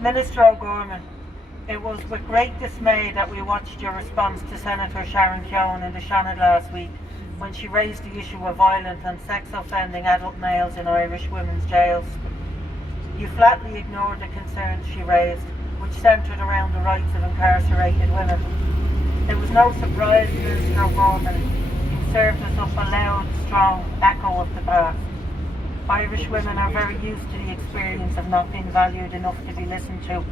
Minister O'Gorman, it was with great dismay that we watched your response to Senator Sharon Keown in the Shannon last week when she raised the issue of violent and sex-offending adult males in Irish women's jails. You flatly ignored the concerns she raised, which centred around the rights of incarcerated women. It was no surprise Minister O'Gorman you served us up a loud, strong echo of the past. Irish women are very used to the experience of not being valued enough to be listened to.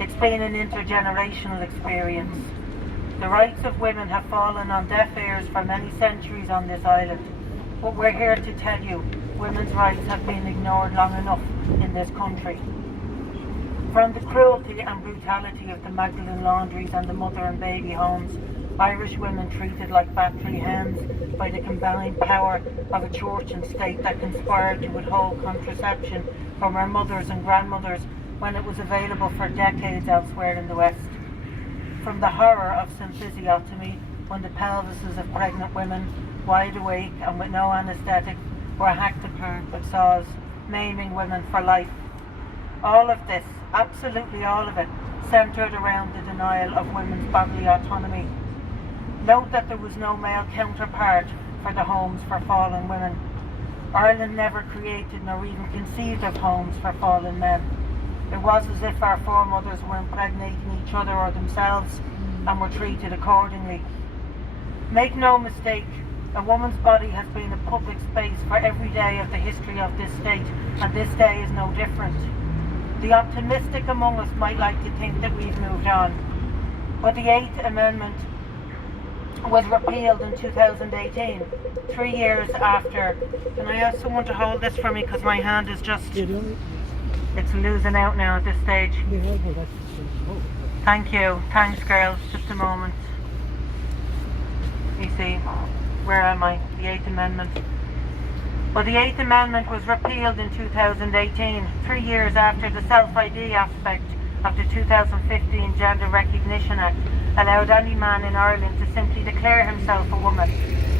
It's been an intergenerational experience. The rights of women have fallen on deaf ears for many centuries on this island, but we're here to tell you women's rights have been ignored long enough in this country. From the cruelty and brutality of the Magdalen laundries and the mother and baby homes, Irish women treated like battery hens by the combined power of a church and state that conspired to withhold contraception from our mothers and grandmothers when it was available for decades elsewhere in the West. From the horror of symphysiotomy, when the pelvises of pregnant women, wide awake and with no anaesthetic, were hacked apart with saws, maiming women for life. All of this, absolutely all of it, centred around the denial of women's bodily autonomy. Note that there was no male counterpart for the homes for fallen women. Ireland never created nor even conceived of homes for fallen men. It was as if our foremothers were impregnating each other or themselves and were treated accordingly. Make no mistake, a woman's body has been a public space for every day of the history of this state, and this day is no different. The optimistic among us might like to think that we've moved on, but the 8th Amendment was repealed in 2018, 3 years after. Can I ask someone to hold this for me, because my hand is just, it's losing out now at this stage. Thank you, thanks girls, just a moment. You see, where am I? The 8th Amendment. Well, the 8th Amendment was repealed in 2018, 3 years after the self-ID aspect of the 2015 Gender Recognition Act allowed any man in Ireland to simply declare himself a woman,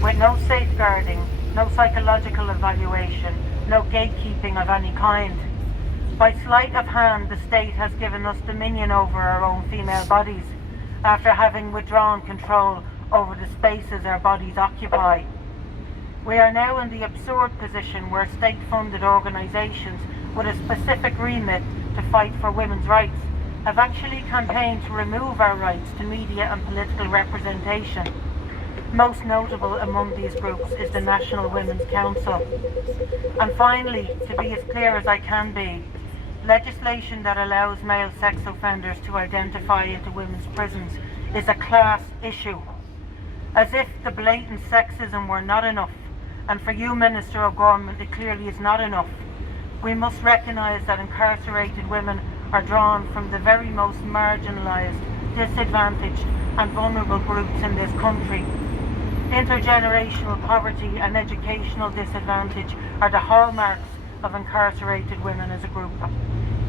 with no safeguarding, no psychological evaluation, no gatekeeping of any kind. By sleight of hand, the state has given us dominion over our own female bodies, after having withdrawn control over the spaces our bodies occupy. We are now in the absurd position where state-funded organisations with a specific remit to fight for women's rights have actually campaigned to remove our rights to media and political representation. Most notable among these groups is the National Women's Council. And finally, to be as clear as I can be, legislation that allows male sex offenders to identify into women's prisons is a class issue. As if the blatant sexism were not enough, and for you, Minister O'Gorman, it clearly is not enough, we must recognise that incarcerated women are drawn from the very most marginalised, disadvantaged and vulnerable groups in this country. Intergenerational poverty and educational disadvantage are the hallmarks of incarcerated women as a group.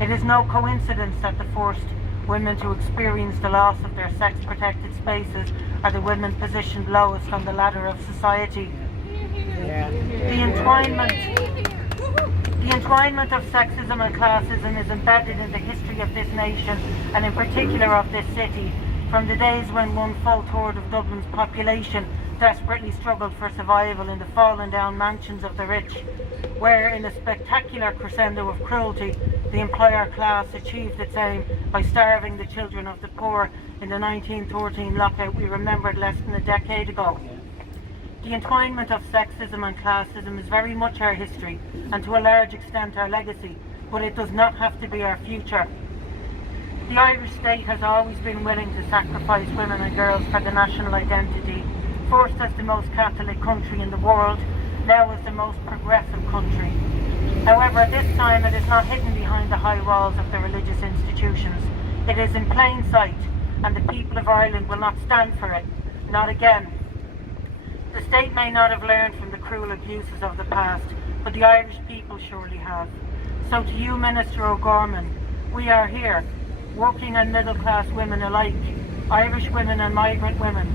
It is no coincidence that the first women to experience the loss of their sex-protected spaces are the women positioned lowest on the ladder of society. The entwinement of sexism and classism is embedded in the history of this nation, and in particular of this city, from the days when one full third of Dublin's population desperately struggled for survival in the fallen down mansions of the rich, where in a spectacular crescendo of cruelty, the employer class achieved its aim by starving the children of the poor in the 1913 lockout we remembered less than a decade ago. The entwinement of sexism and classism is very much our history, and to a large extent our legacy, but it does not have to be our future. The Irish state has always been willing to sacrifice women and girls for the national identity, first as the most Catholic country in the world, now as the most progressive country. However, this time it is not hidden behind the high walls of the religious institutions. It is in plain sight, and the people of Ireland will not stand for it, not again. The state may not have learned from the cruel abuses of the past, but the Irish people surely have. So to you, Minister O'Gorman, we are here, working and middle class women alike, Irish women and migrant women,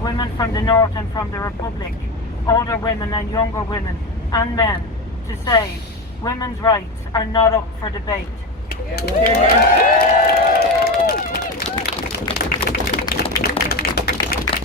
women from the North and from the Republic, older women and younger women, and men, to say women's rights are not up for debate.